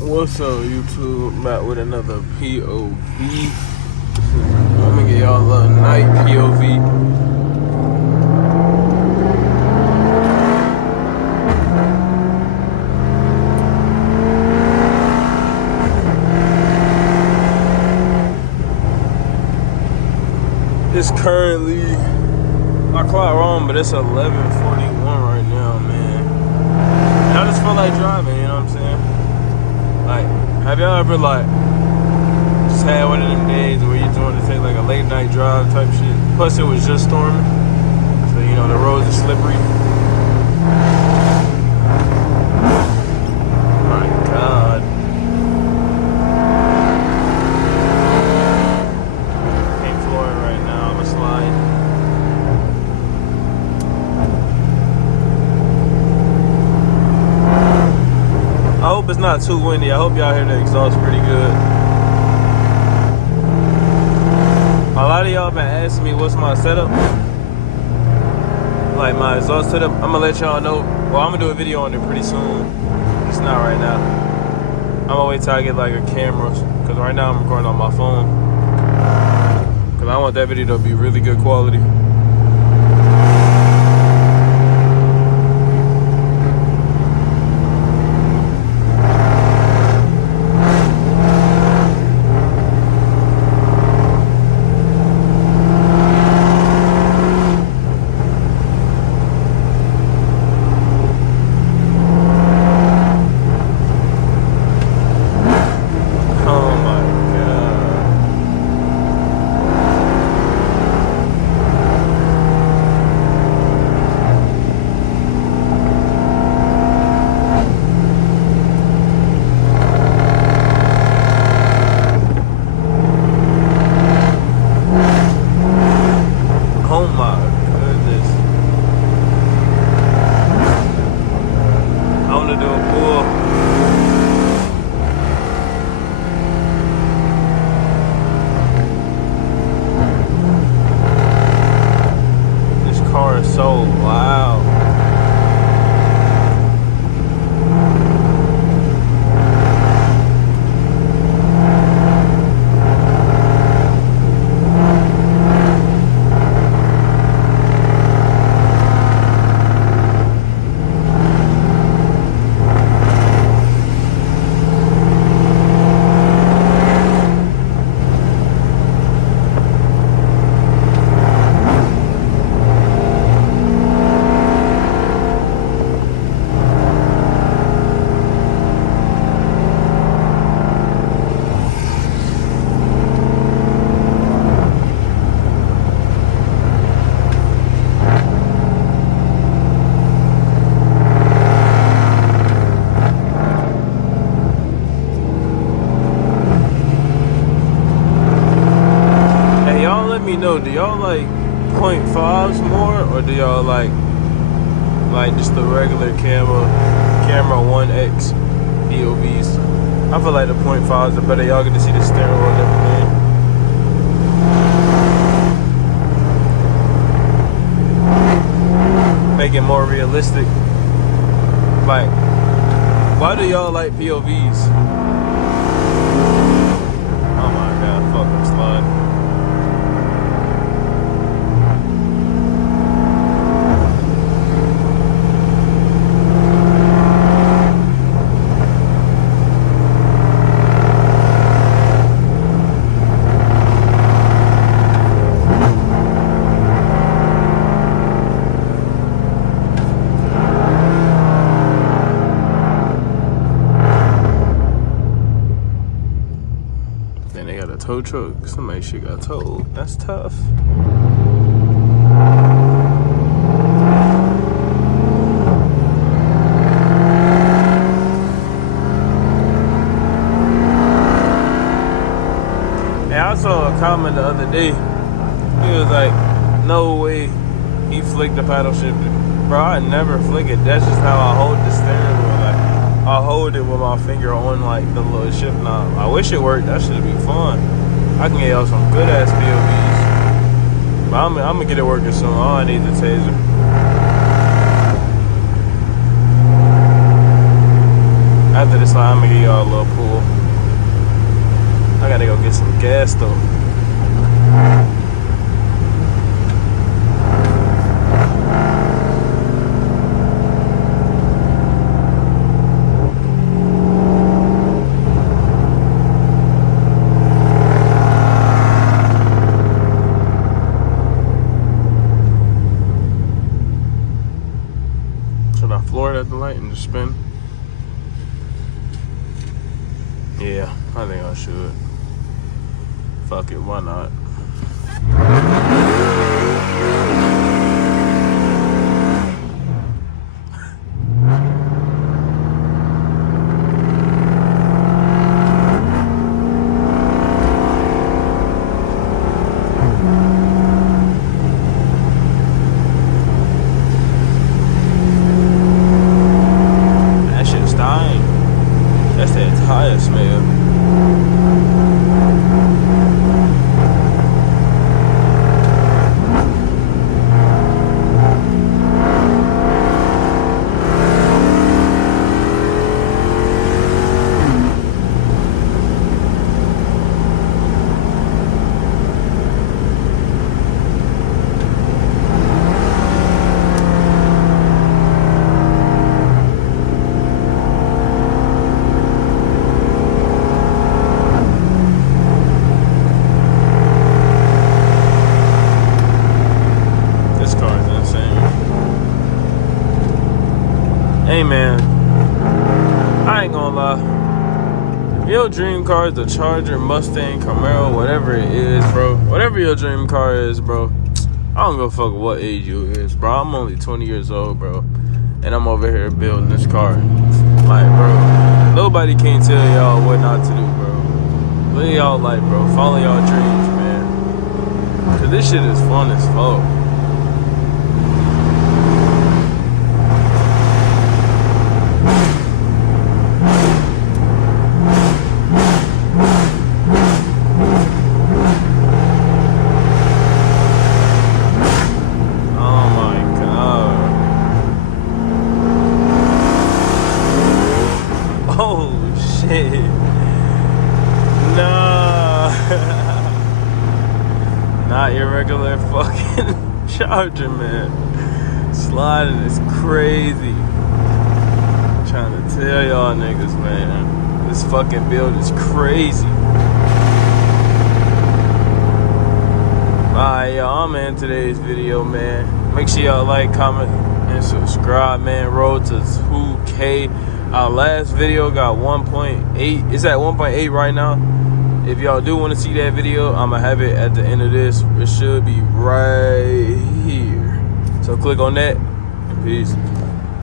What's up, YouTube? Back with another POV. I'm gonna get y'all a night POV. It's currently, I clock wrong, but it's 11:41 right now, man. And I just feel like driving, you know what I'm saying? Like, have y'all ever just had one of them days where you just want to take like a late night drive type shit? Plus it was just storming, so you know the roads are slippery. My God. Ain't flooring right now, I'ma slide. I hope it's not too windy. I hope y'all hear the exhaust pretty good. A lot of y'all been asking me what's my setup. Like my exhaust setup. I'm gonna let y'all know. Well, I'm gonna do a video on it pretty soon. It's not right now. I'm gonna wait till I get like a camera. Cause right now I'm recording on my phone. Cause I want that video to be really good quality. Oh my goodness. I want to do a pull. This car is so loud. Let me know, do y'all like 0.5s more, or do y'all like just the regular camera 1X POVs? I feel like the 0.5s are better. Y'all get to see the steering wheel and everything. Make it more realistic. Like, why do y'all like POVs? Oh my God, fuck, I'm sliding. They got a tow truck. Somebody shit got towed. That's tough. And I saw a comment the other day. He was like, no way he flicked the paddle shifter. Bro, I never flick it. That's just how I hold the steering wheel. Like, I hold it with my finger on like the little shift knob. I wish it worked. That should be fun. I can get y'all some good ass POVs. But I'm gonna get it working soon. All I need is a taser. I after this, I'm gonna give y'all a little pull. I gotta go get some gas though. Should I floor it at the light and just spin? Yeah, I think I should. Fuck it, why not? That shit's dying. That's that tire smell. Hey man, I ain't gonna lie. If your dream car is the Charger, Mustang, Camaro, whatever it is, bro. Whatever your dream car is, bro. I don't give a fuck what age you is, bro. I'm only 20 years old, bro. And I'm over here building this car. Like, bro, nobody can tell y'all what not to do, bro. Live y'all life, bro. Follow y'all dreams, man. Cause this shit is fun as fuck. Oh shit. Nah. Not your regular fucking Charger, man. Sliding is crazy. I'm trying to tell y'all niggas, man. This fucking build is crazy. Alright, y'all, I'm in today's video, man. Make sure y'all like, comment, and subscribe, man. Road to 2K. Our last video got 1.8. It's at 1.8 right now. If y'all do want to see that video, I'm going to have it at the end of this. It should be right here. So click on that. And peace.